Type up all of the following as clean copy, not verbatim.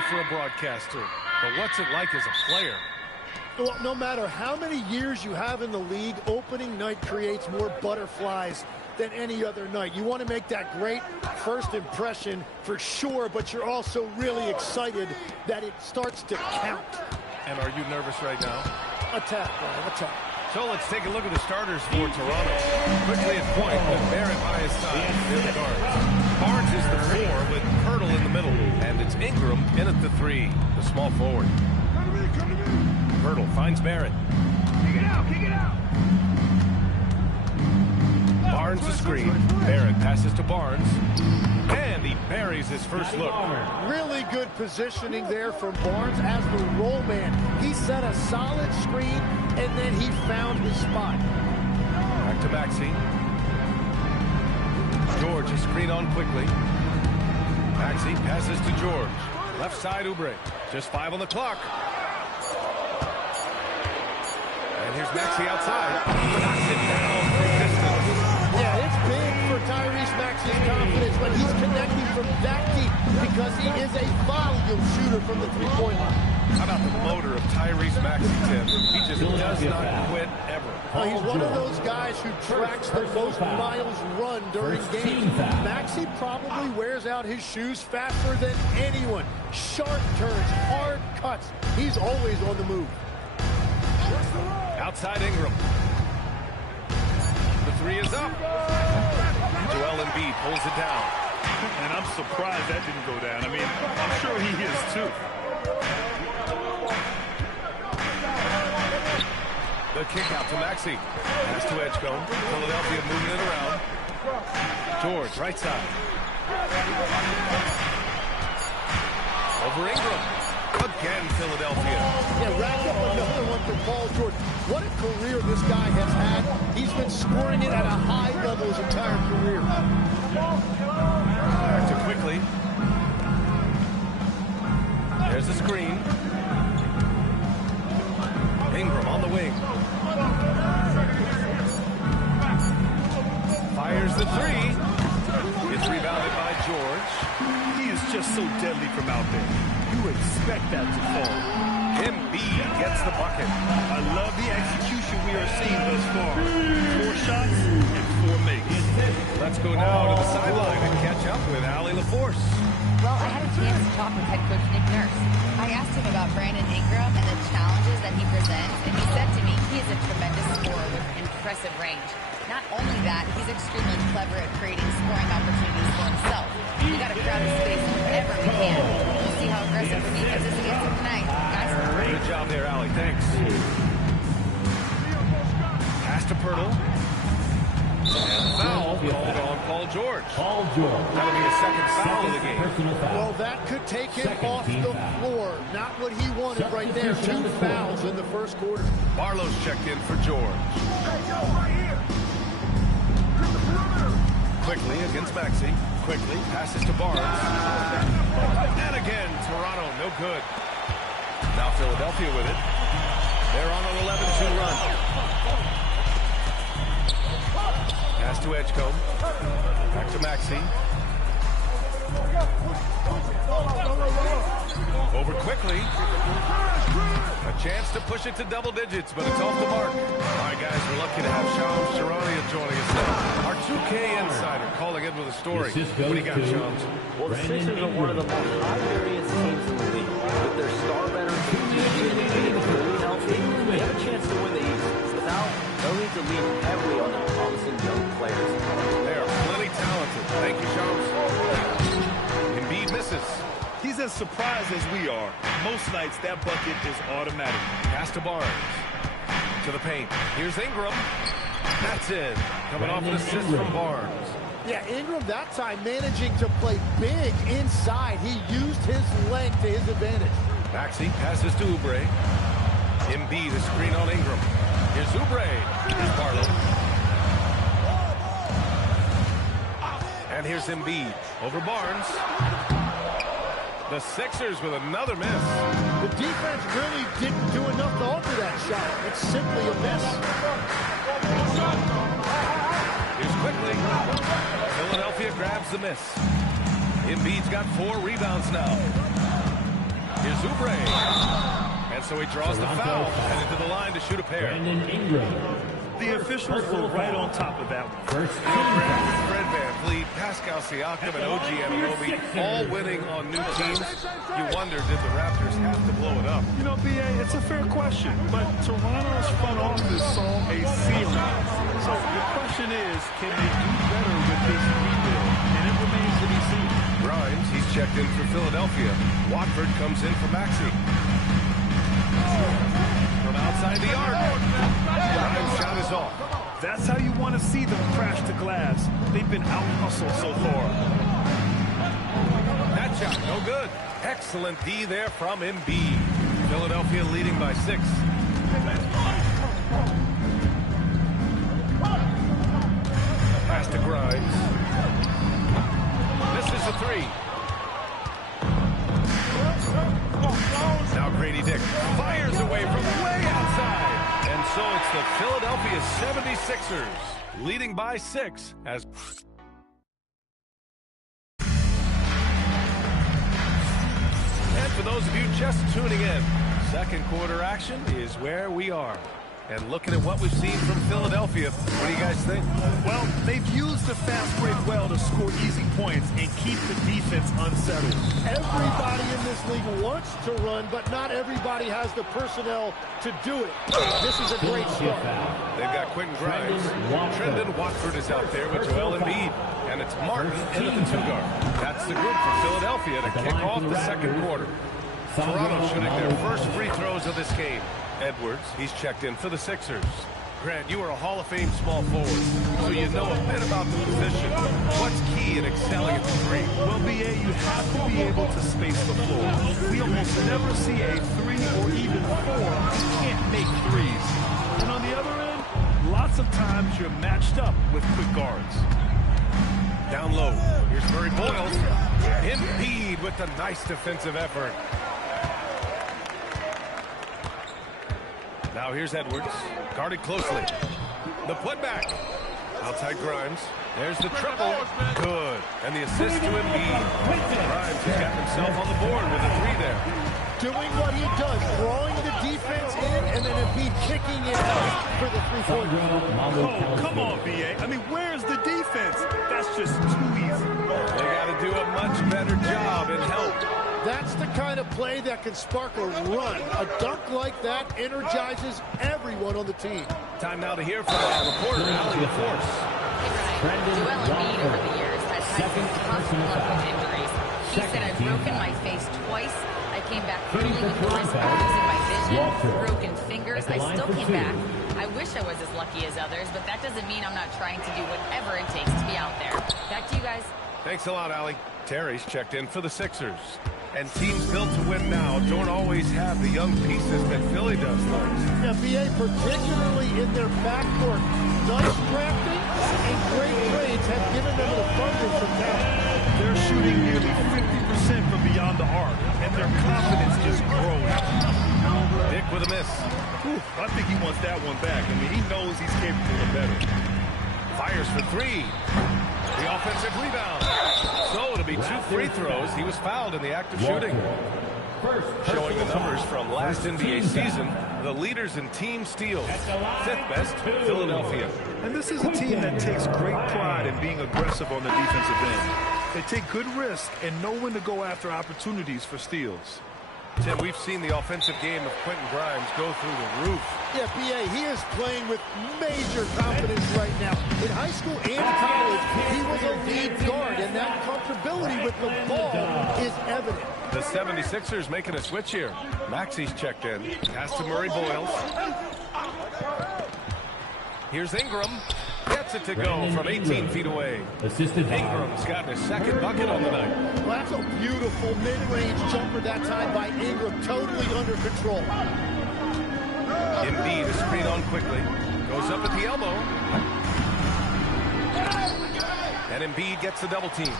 one for a broadcaster, but what's it like as a player? Well, no matter how many years you have in the league, opening night creates more butterflies than any other night. You want to make that great first impression for sure, but you're also really excited that it starts to count. And are you nervous right now? Attack, Ryan, attack. So let's take a look at the starters for Toronto. Quickly at point with Barrett by his side near the guard. Barnes is the 4 with Hurdle in the middle. And it's Ingram in at the 3, the small forward. Hurdle finds Barrett. Kick it out, kick it out. Barnes the screen. Barrett passes to Barnes. And he buries his first look. Really good positioning there from Barnes as the roll man. He set a solid screen, and then he found his spot. Back to Maxey. George is screen on quickly. Maxey passes to George. Left side, Oubre. Just 5 on the clock. And here's Maxey outside. Knocks it down from distance. Yeah, it's big for Tyrese Maxey's confidence when he's connecting from that deep because he is a volume shooter from the three-point line. How about the motor of Tyrese Maxey, Tim? He just does not quit ever. He's one of those guys who tracks the most miles run during games. Maxey probably wears out his shoes faster than anyone. Sharp turns, hard cuts. He's always on the move. Outside Ingram. The 3 is up. Joel Embiid pulls it down. And I'm surprised that didn't go down. I mean, I'm sure he is too. The kick out to Maxey. Pass to Edgecombe. Philadelphia moving it around. George, right side. Over Ingram. Again, Philadelphia. Yeah, racked up another one for Paul George. What a career this guy has had. He's been scoring it at a high level his entire career. Back to quickly. There's the screen. Ingram on the wing. Fires the 3. It's rebounded by George. He is just so deadly from out there. You expect that to fall. Embiid gets the bucket. I love the execution we are seeing thus far. 4 shots and 4 makes. Let's go now to the sideline and catch up with Allie LaForce. Well, I had a chance to talk with head coach Nick Nurse. I asked him about Brandon Ingram and the challenges that he presents, and he said to me he is a tremendous scorer with impressive range. Not only that, he's extremely clever at creating scoring opportunities for himself. We got to crowd the space whenever we can. We'll see how aggressive the defense is against him tonight. Guys, good job there, Allie. Thanks. Pass to Pirtle. And foul called on Paul George. That'll be his second foul of the game. Well, that could take him off the floor. Not what he wanted right there. 2 fouls in the first quarter. Barlow's checked in for George. Quickly against Maxey. Quickly passes to Barnes. And again, Toronto, no good. Now Philadelphia with it. They're on an 11-2 run. Pass to Edgecombe. Back to Maxey. Over quickly. A chance to push it to double digits, but it's off the mark. All right, guys, we're lucky to have Shams Charania joining us now. Our 2K insider calling in with a story. What do you got, Shams? Well, the Sixers are one of the most high-variance teams in the league. With their star veterans being fully healthy, they have a chance to win the East. Without, they'll need to lean heavily on their promising young players. They are plenty talented. Thank you, Shams. Embiid misses. He's as surprised as we are. Most nights, that bucket is automatic. Pass to Barnes. To the paint. Here's Ingram. That's it. Coming off an assist from Barnes. Yeah, Ingram that time managing to play big inside. He used his length to his advantage. Maxey passes to Oubre. Embiid a screen on Ingram. Here's Oubre. Here's Barlow. And here's Embiid over Barnes. The Sixers with another miss. The defense really didn't do enough to alter that shot. It's simply a miss. Here's quickly. Philadelphia grabs the miss. Embiid's got 4 rebounds now. Oubre. And so he draws the foul, headed to the line to shoot a pair. The officials were right on top of that one. Fred VanVleet, Pascal Siakam, and OG Anunoby all winning on new teams. You wonder, did the Raptors have to blow it up? You know, B.A., it's a fair question, but Toronto's front office saw a ceiling. So the question is, can they do better with this rebuild? And it remains to be seen. Grimes, he's checked in for Philadelphia. Watford comes in for Maxey. From outside the arc. Grimes' shot is off. That's how you want to see them crash the glass. They've been out-hustled so far. That shot, no good. Excellent D there from Embiid. Philadelphia leading by 6. Pass to Grimes. Misses a 3. Now Grady Dick fires away from way outside. And so it's the Philadelphia 76ers leading by 6 as... And for those of you just tuning in, second quarter action is where we are. And looking at what we've seen from Philadelphia, what do you guys think? Well, they've used the fast break well to score easy points and keep the defense unsettled. Everybody in this league wants to run, but not everybody has the personnel to do it. This is a great start. They've got Quentin Grimes. Trendon Watford is out there with Joel Embiid. And it's Martin in at the 2-guard. That's the group for Philadelphia to kick off the second quarter. Toronto shooting their first free throws of this game. Edwards, he's checked in for the Sixers. Grant, you are a Hall of Fame small forward, so you know a bit about the position. What's key in excelling at the 3? Well, B.A., you have to be able to space the floor. We almost never see a 3 or even 4 who can't make threes. And on the other end, lots of times you're matched up with quick guards. Down low, here's Murray Boyles. Embiid with the nice defensive effort. Now here's Edwards, guarded closely. The putback. Outside Grimes. There's the triple. Good. And the assist to Embiid. Grimes has got himself on the board with a 3 there. Doing what he does, drawing the defense in, and then Embiid kicking it out for the 3-point. Oh, come on, B.A. I mean, where's the defense? That's just too easy. They got to do a much better job in help. That's the kind of play that can spark a run. A dunk like that energizes everyone on the team. Time now to hear from our reporter, Allie LaForce. Joel Embiid over the years has had some tough luck with injuries. He said, I've broken my face twice. I came back really with the risk of losing my vision, broken fingers. I still came back. I wish I was as lucky as others, but that doesn't mean I'm not trying to do whatever it takes to be out there. Back to you guys. Thanks a lot, Allie. Terry's checked in for the Sixers. And teams built to win now don't always have the young pieces that Philly does. Now, BA, particularly in their backcourt, nice drafting and great trades have given them an abundance of talent. They're shooting nearly 50% from beyond the arc, and their confidence is growing. Dick with a miss. Whew, I think he wants that one back. I mean, he knows he's capable of better. Fires for 3. The offensive rebound. So it'll be 2 free throws. He was fouled in the act of shooting. Showing the numbers from last NBA season, the leaders in team steals. 5th best, Philadelphia. And this is a team that takes great pride in being aggressive on the defensive end. They take good risks and know when to go after opportunities for steals. Tim, we've seen the offensive game of Quentin Grimes go through the roof. Yeah, B.A., he is playing with major confidence right now. In high school and college, he was a lead guard, and that comfortability with the ball is evident. The 76ers making a switch here. Maxey's checked in. Pass to Murray Boyles. Here's Ingram. Gets it to go from 18 feet away. Ingram's gotten his second bucket on the night. Well, that's a beautiful mid-range jumper that time by Ingram. Totally under control. Embiid is screen on quickly. Goes up at the elbow. And Embiid gets the double team.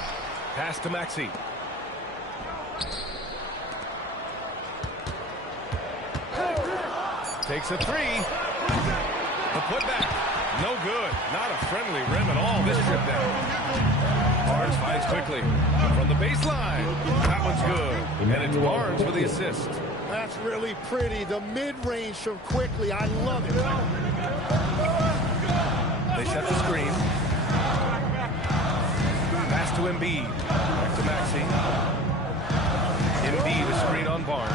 Pass to Maxey. Takes a 3. The putback. No good. Not a friendly rim at all this trip down. Barnes finds quickly from the baseline. That one's good. And it's Barnes with the assist. That's really pretty. The mid-range from quickly. I love it. They set the screen. Pass to Embiid. Back to Maxey. Embiid, a screen on Barnes.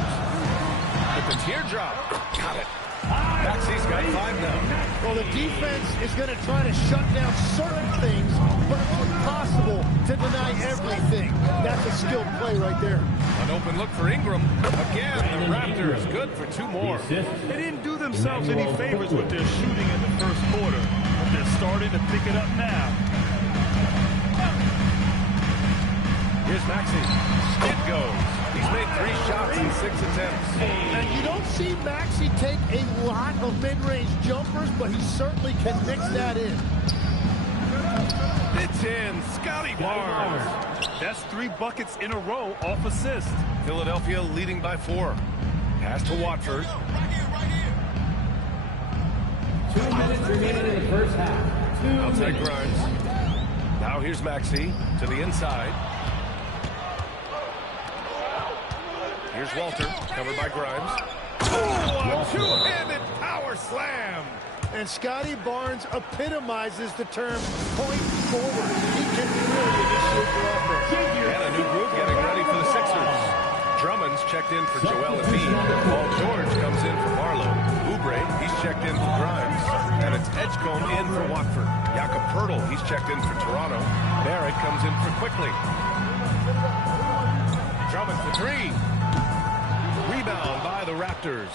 With the teardrop. Got it. Maxey's got 5 now. Well, the defense is going to try to shut down certain things, but it's impossible to deny everything. That's a skilled play right there. An open look for Ingram. Again, the Raptors good for 2 more. They didn't do themselves any favors with their shooting in the first quarter. They're starting to pick it up now. Here's Maxey. It goes. He's made 3 shots in 6 attempts. And you don't see Maxey take a lot of mid-range jumpers, but he certainly can mix that in. It's in. Scotty Barnes. That's 3 buckets in a row off assist. Philadelphia leading by 4. Pass to Watford. 2 minutes remaining in the first half. Outside Grimes. Now here's Maxey to the inside. Here's Walter, covered by Grimes. Oh, a two-handed power slam. And Scotty Barnes epitomizes the term point forward. He can really initiate the offense. And a new group getting ready for the Sixers. Drummond's checked in for Joel Embiid. Paul George comes in for Barlow. Oubre, he's checked in for Grimes. And it's Edgecombe in for Watford. Jakob Poeltl, he's checked in for Toronto. Barrett comes in for Quickly. Drummond for 3. Rebound by the Raptors.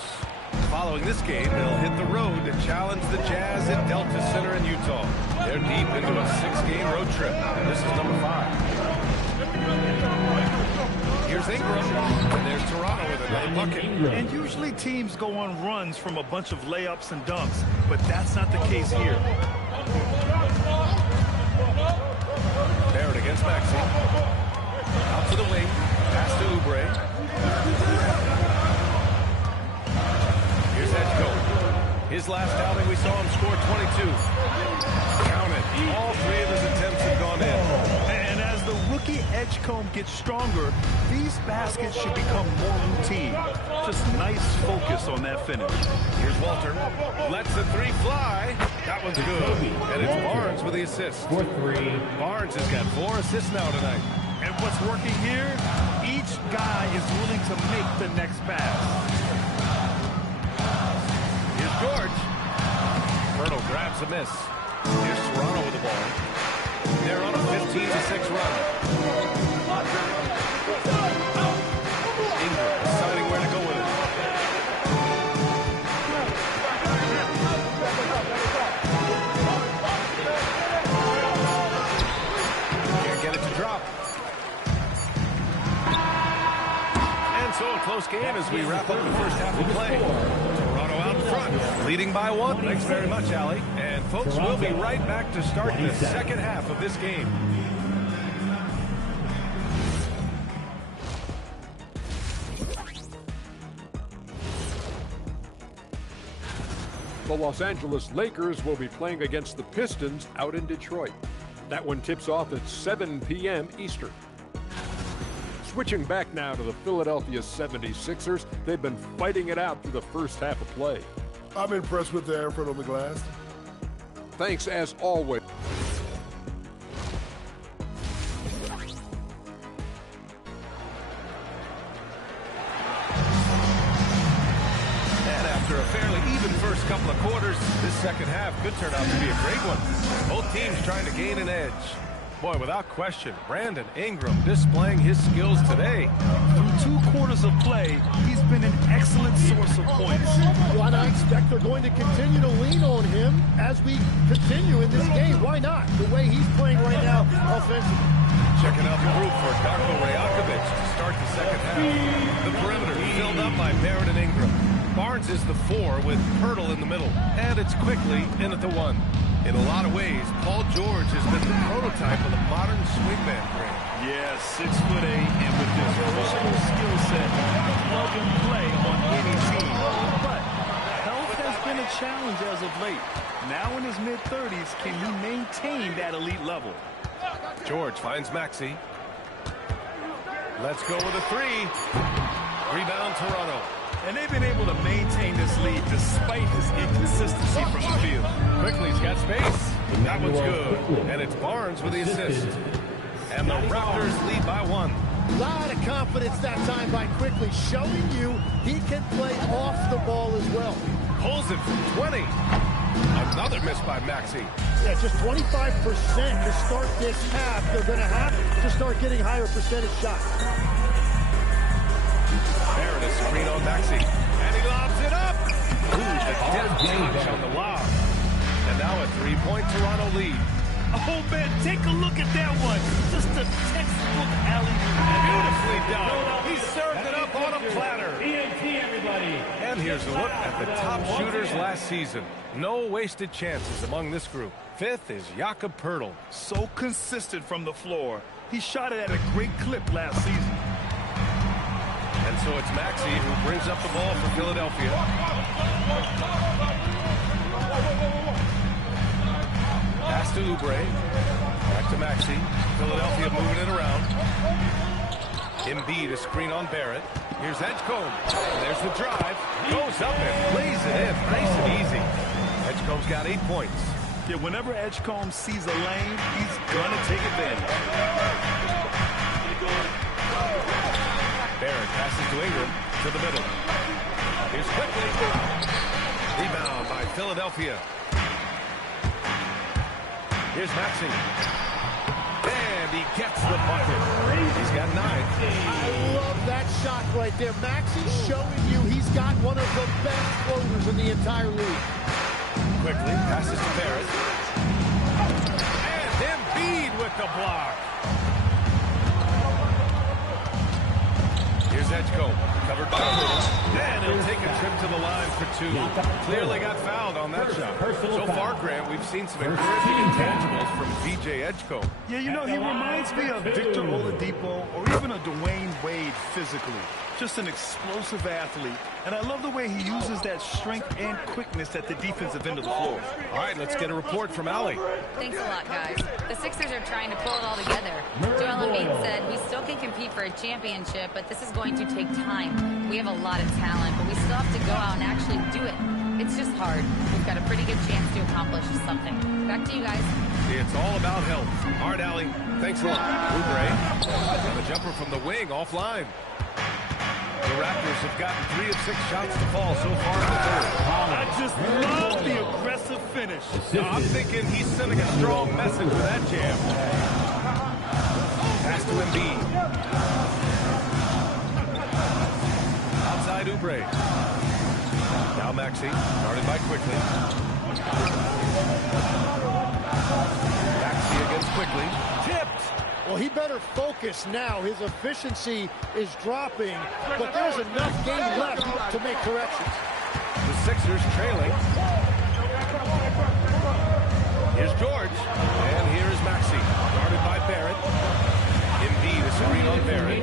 Following this game, they'll hit the road to challenge the Jazz at Delta Center in Utah. They're deep into a 6-game road trip. This is number 5. Here's Ingram, and there's Toronto with another bucket. And usually teams go on runs from a bunch of layups and dunks, but that's not the case here. Barrett against Maxey. Out to the wing. Pass to Oubre. Here's Edgecombe. His last outing, we saw him score 22. Count it. All 3 of his attempts have gone in. And as the rookie Edgecombe gets stronger, these baskets should become more routine. Just nice focus on that finish. Here's Walter. Lets the 3 fly. That one's good. And it's Barnes with the assist. Barnes has got 4 assists now tonight. And what's working here? Each guy is willing to make the next pass. Here's George. Poeltl grabs a miss. Here's Toronto with the ball. They're on a 15-6 run. Ingram deciding where to go with it. Can't get it to drop. And so a close game as we wrap up the first half of play. Toronto out in front, leading by 1. Thanks very much, Allie. And folks, we'll be right back to start the second half of this game. The Los Angeles Lakers will be playing against the Pistons out in Detroit. That one tips off at 7 p.m. Eastern. Switching back now to the Philadelphia 76ers, they've been fighting it out through the first half of play. I'm impressed with their effort on the glass. Thanks as always. And after a fairly even first couple of quarters, this second half could turn out to be a great one. Both teams trying to gain an edge. Boy, without question, Brandon Ingram displaying his skills today. Through 2 quarters of play, he's been an excellent source of points. Well, and I expect they're going to continue to lean on him as we continue in this game. Why not? The way he's playing right now offensively. Checking out the group for Darko Rajakovic to start the second half. The perimeter filled up by Barrett and Ingram. Barnes is the 4 with Poeltl in the middle. And it's Quickly in at the 1. In a lot of ways, Paul George has been the prototype of the modern swingman brand. Yeah, 6'8", and with this versatile skill set, plug and play on any team. But health has been a challenge as of late. Now in his mid-30s, can he maintain that elite level? George finds Maxey. Let's go with a three. Rebound, Toronto. And they've been able to maintain this lead despite his inconsistency from the field. Quickly's got space. That one's good. And it's Barnes with the assist. And the Raptors lead by 1. A lot of confidence that time by Quickly, showing you he can play off the ball as well. Pulls it from 20. Another miss by Maxey. Yeah, just 25% to start this half. They're going to have to start getting higher percentage shots. Barrett is screen on Maxey. And he lobs it up. Ooh, the deft touch on the lob. And now a three-point Toronto lead. Oh, man, take a look at that one. Just a textbook alley-oop. Beautifully done. He served it up on a platter. EMT, everybody. And here's a look at the top shooters last season. No wasted chances among this group. 5th is Jakob Poeltl. So consistent from the floor. He shot it at a great clip last season. And so it's Maxey who brings up the ball for Philadelphia. Pass to Oubre. Back to Maxey. Philadelphia moving it around. Embiid a screen on Barrett. Here's Edgecombe. There's the drive. Goes up and lays it in. Nice and easy. Edgecombe's got 8 points. Yeah, whenever Edgecombe sees a lane, he's going to take advantage. Barrett passes to Ingram to the middle. Here's Quickly. Rebound by Philadelphia. Here's Maxey. And he gets the bucket. He's got 9. I love that shot right there. Maxey's showing you he's got one of the best floaters in the entire league. Quickly passes to Barrett. And Embiid with the block. Here's Edgecombe, covered by Poeltl. And he'll take a trip to the line for 2. Clearly got fouled on that shot. So far, Grant, we've seen some encouraging intangibles from VJ Edgecombe. Yeah, you know, he reminds me of Victor Oladipo or even a Dwayne Wade physically. Just an explosive athlete. And I love the way he uses that strength and quickness at the defensive end of the floor. All right, let's get a report from Allie. Thanks a lot, guys. The Sixers are trying to pull it all together. Joel Embiid said, we still can compete for a championship, but this is going to take time. We have a lot of talent, but we still have to go out and actually do it. It's just hard. We've got a pretty good chance to accomplish something. Back to you guys. It's all about health. All right, Allie. Thanks a lot. Oubre. And a jumper from the wing offline. The Raptors have gotten 3 of 6 shots to fall so far in the third. I just love the aggressive finish. I'm thinking he's sending a strong message with that jam. Pass to Embiid. Outside Oubre. Now Maxey, started by Quickly. Maxey against Quickly. Tipped. Well, he better focus now. His efficiency is dropping, but there's enough game left to make corrections. The Sixers trailing. Here's George, and here is Maxey, guarded by Barrett. Embiid a screen on Barrett.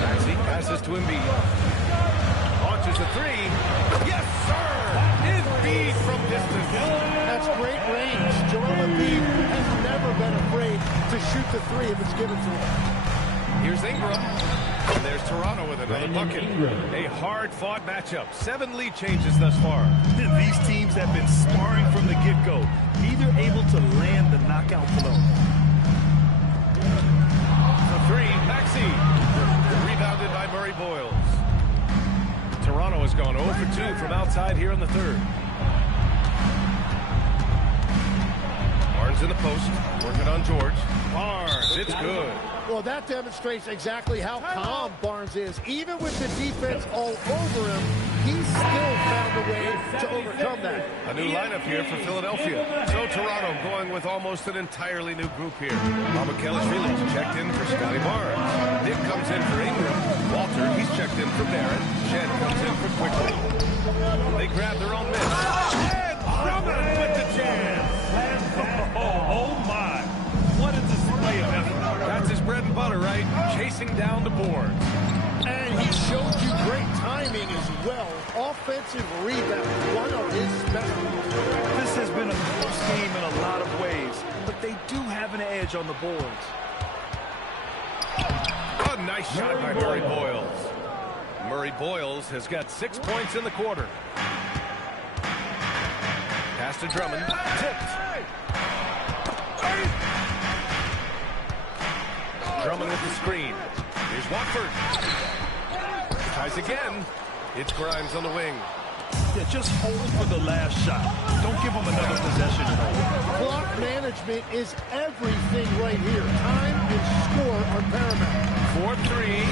Maxey passes to Embiid. Launches a 3. Yes, sir! Embiid from distance. That's great range. Joel Embiid has never been afraid to shoot the 3 if it's given to him. Here's Ingram. And there's Toronto with another bucket. A hard-fought matchup. 7 lead changes thus far. These teams have been sparring from the get-go, neither able to land the knockout blow. The 3, Maxey. Rebounded by Murray Boyles. Toronto has gone 0 for 2 from outside here in the third. Barnes in the post, working on George. Barnes, it's good. Well, that demonstrates exactly how calm Barnes is. Even with the defense all over him, he's still found a way to overcome that. A new lineup here for Philadelphia. So Toronto going with almost an entirely new group here. Kelly checked in for Scotty Barnes. Dick comes in for Ingram. Walter, he's checked in for Barrett. Shed comes in for Quickly. They grab their own miss. And Drummond with the jam. Oh my. What a display of effort. That's his bread and butter, right? Chasing down the boards. And he showed you great timing shooting as well. Offensive rebound, one of his specialties. This has been a close game in a lot of ways, but they do have an edge on the boards. A nice shot by Murray Boyles. Murray Boyles has got 6 points in the quarter. Pass to Drummond. Tipped. Drummond with the screen. Here's Watford. Tries again. It's Grimes on the wing. Yeah, just hold for the last shot. Don't give them another possession at all. Clock management is everything right here. Time and score are paramount. 4-3.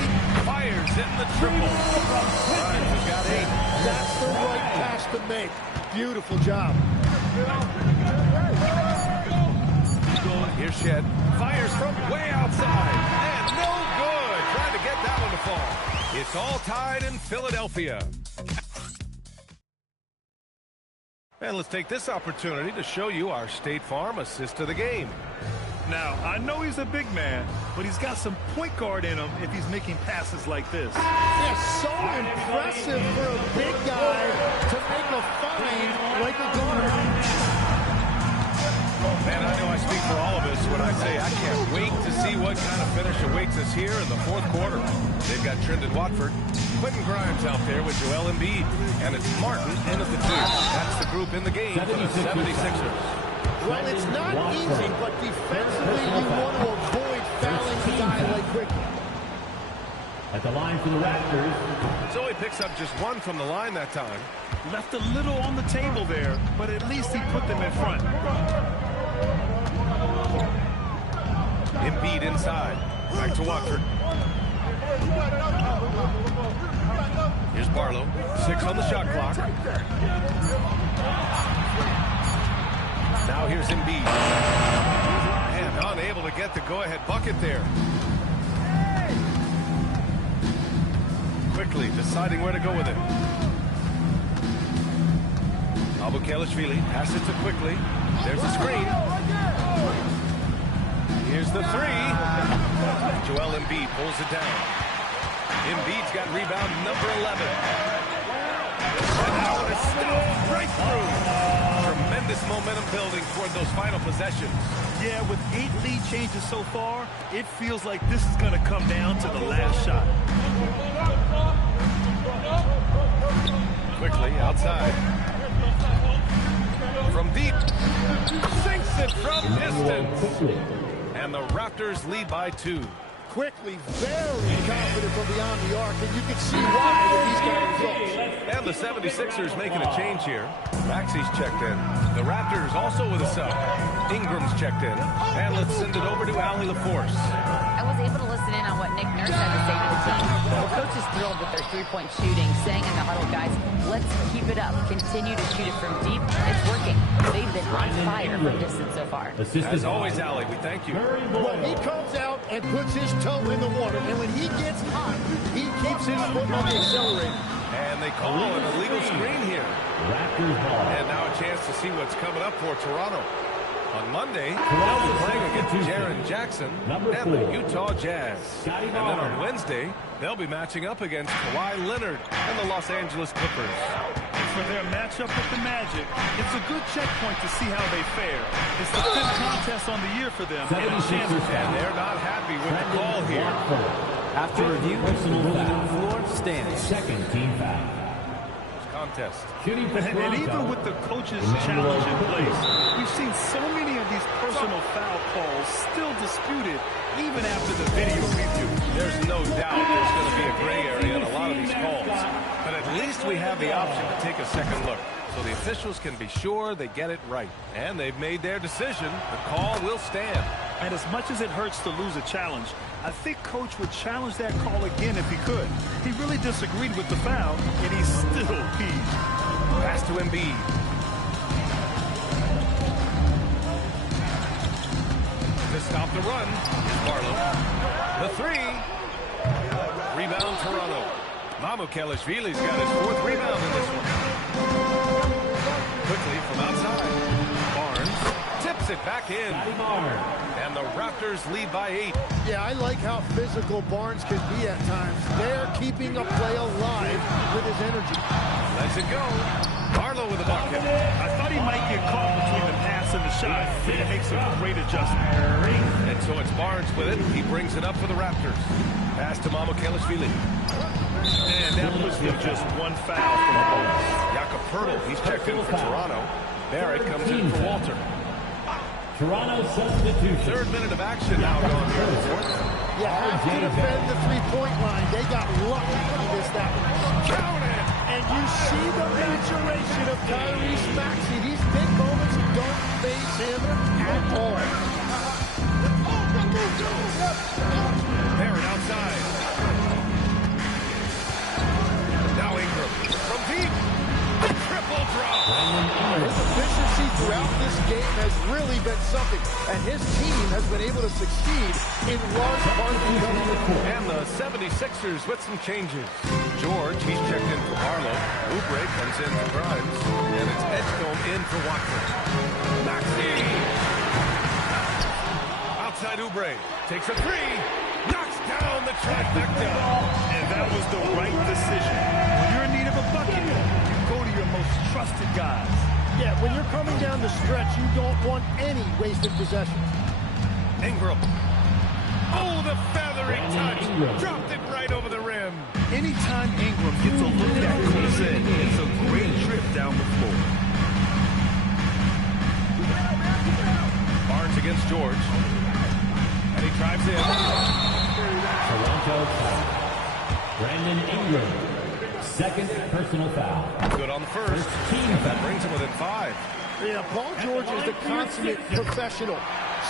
Fires in the triple. Grimes has got 8. That's the right pass to make. Beautiful job. Here's Shed. Fires from way outside. And no good. Trying to get that one to fall. It's all tied in Philadelphia. And let's take this opportunity to show you our State Farm assist of the game. Now, I know he's a big man, but he's got some point guard in him if he's making passes like this. Yeah, so impressive for a big guy to make a find like a guard. Man, I know I speak for all of us when I say I can't wait to see what kind of finish awaits us here in the fourth quarter. They've got Trendon Watford, Quentin Grimes out there with Joel Embiid, and it's Martin in at the 2. That's the group in the game for the 76ers. Well, it's not easy, but defensively you want to avoid fouling a guy like Quickly. At the line for the Raptors. So he picks up just 1 from the line that time. Left a little on the table there, but at least he put them in front. Embiid inside. Back to Watford. Here's Barlow. 6 on the shot clock. Now here's Embiid. And unable to get the go-ahead bucket there. Quickly deciding where to go with it. Abukelashvili passes it to Quickly. There's the screen. Here's the 3. Joel Embiid pulls it down. Embiid's got rebound number 11. And now it is stuffed right through. Tremendous momentum building toward those final possessions. Yeah, with 8 lead changes so far, it feels like this is going to come down to the last shot. Quickly outside. From deep. Sinks it from distance. And the Raptors lead by 2. Quickly, very confident from beyond the arc, and you can see why with these kind of results. And the 76ers making a change here. Maxey's checked in. The Raptors also with a sub. Ingram's checked in. And let's send it over to Allie LaForce. I was able to listen in on what Nick Nurse had to say to the team. The coach is thrilled with their three-point shooting, saying in the huddle, guys, let's keep it up. Continue to shoot it from deep. It's working. They've been on fire from distance so far. As always, Allie, we thank you. Well, he comes out and puts his toe in the water, and when he gets hot, he keeps his foot on the accelerator. And they call an illegal screen here. And now a chance to see what's coming up for Toronto. On Monday, they'll be playing against Jaren Jackson and the Utah Jazz. And then on Wednesday, they'll be matching up against Kawhi Leonard and the Los Angeles Clippers. For their matchup with the Magic, it's a good checkpoint to see how they fare. It's the 5th contest on the year for them. And they're not happy with the call here. After review, moving to the floor, stands. Second team foul. Contest. And even with the coach's challenge in place, we've seen so many of these personal foul calls still disputed even after the video review. There's no doubt there's going to be a gray area in a lot of these calls. But at least we have the option to take a second look. So the officials can be sure they get it right. And they've made their decision. The call will stand. And as much as it hurts to lose a challenge, I think Coach would challenge that call again if he could. He really disagreed with the foul, and he's still peeved. Pass to Embiid. To stop the run is Barlow. The 3. Rebound Toronto. Mamukelashvili's got his 4th rebound in this one. Quickly from outside. Barnes tips Puts it back in. And the Raptors lead by 8. Yeah, I like how physical Barnes can be at times. They're keeping a play alive with his energy. Lets it go. Barlow with the bucket. I thought he might get caught between the pass and the shot. It makes a great adjustment. And so it's Barnes with it. He brings it up for the Raptors. Pass to Mamukelashvili. And that was just one foul from the Bulls. Jakob Poeltl, he's checked in for Toronto. Barrett comes in for Walter. Toronto substitution. Third minute of action now going here in the fourth. You have to defend the three-point line. They got lucky he missed that one. Count it! And you see the maturation of Tyrese Maxey. These big moments don't faze him at all. Barrett outside. Now Ingram from deep. The triple drop. His efficiency throughout this game has really been something, and his team has been able to succeed in large part because of the court. And the 76ers with some changes. George, he's checked in for Barlow. Oubre comes in for Grimes. And it's Edgecombe in for Watson. Maxey. Outside Oubre. Takes a three. Knocks down the trifecta. And that was the right decision. When you're in need of a bucket, you go to your most trusted guys. Yeah, when you're coming down the stretch, you don't want any wasted possession. Ingram. Oh, the feathery touch. Dropped it right over the rim. Anytime Ingram gets a look at Jose, it's a great trip down the floor. Barnes against George. And he drives in. Toronto foul. Brandon Ingram. Second personal foul. Good on the first. And that brings him within 5. Yeah, Paul George is the consummate professional.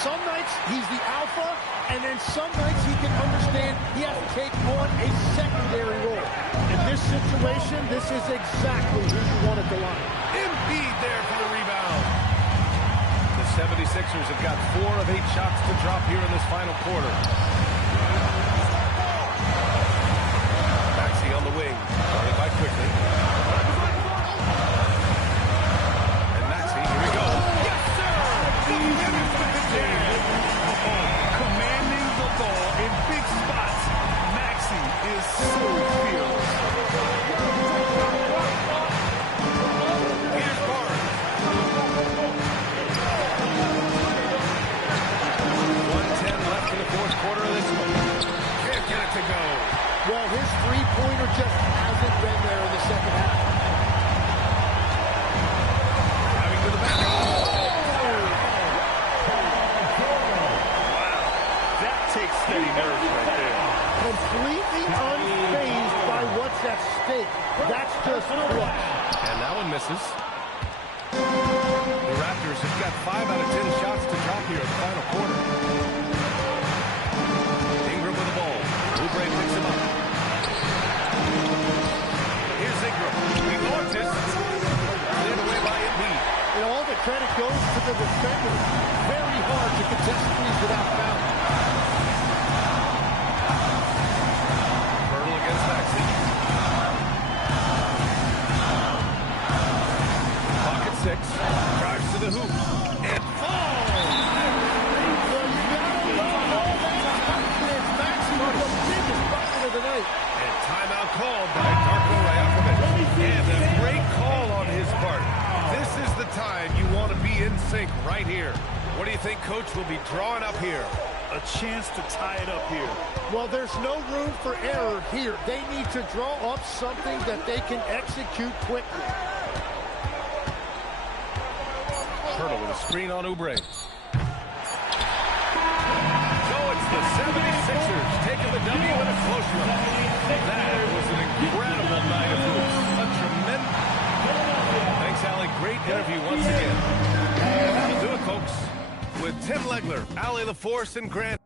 Some nights he's the alpha, and then some nights he can understand he has to take on a secondary role. In this situation, this is exactly who you want at the line. Embiid there for the rebound. The 76ers have got 4 of 8 shots to drop here in this final quarter. Maxey on the wing. Started by quickly. And Maxey, here we go. Yes, sir! Commanding the ball in big spots. Maxey is so fearless. Here's Barnes. 1:10 left in the fourth quarter of this one. Can't get it to go. Well, his three-pointer just hasn't been there in the second half. Driving to the back. That takes steady nerves right there. Completely unfazed by what's at stake. That's just clutch. And that one misses. The Raptors have got 5 out of 10 shots to drop here in the final quarter. Ingram with the ball. Oubre picks him up. Here's Ingram. He launches. Cleared away by Embiid. And all the credit goes to the defenders. Very hard to contest threes without foul. Poeltl against Maxey. Pocket 6. Drives to the hoop. And falls. Well, you gotta love all that confidence. Maxey with the biggest bucket of the night. And timeout called by Darko Rajakovic. And a great call on his part. This is the time you want to be in sync right here. What do you think Coach will be drawing up here? A chance to tie it up here. Well, there's no room for error here. They need to draw up something that they can execute quickly. Poeltl with a screen on Oubre. So it's the 76ers taking the W in a close one. That was an incredible night of hoops. A tremendous... Thanks, Allie. Great interview once again. That'll do it, folks. With Tim Legler, Allie LaForce, and Grant.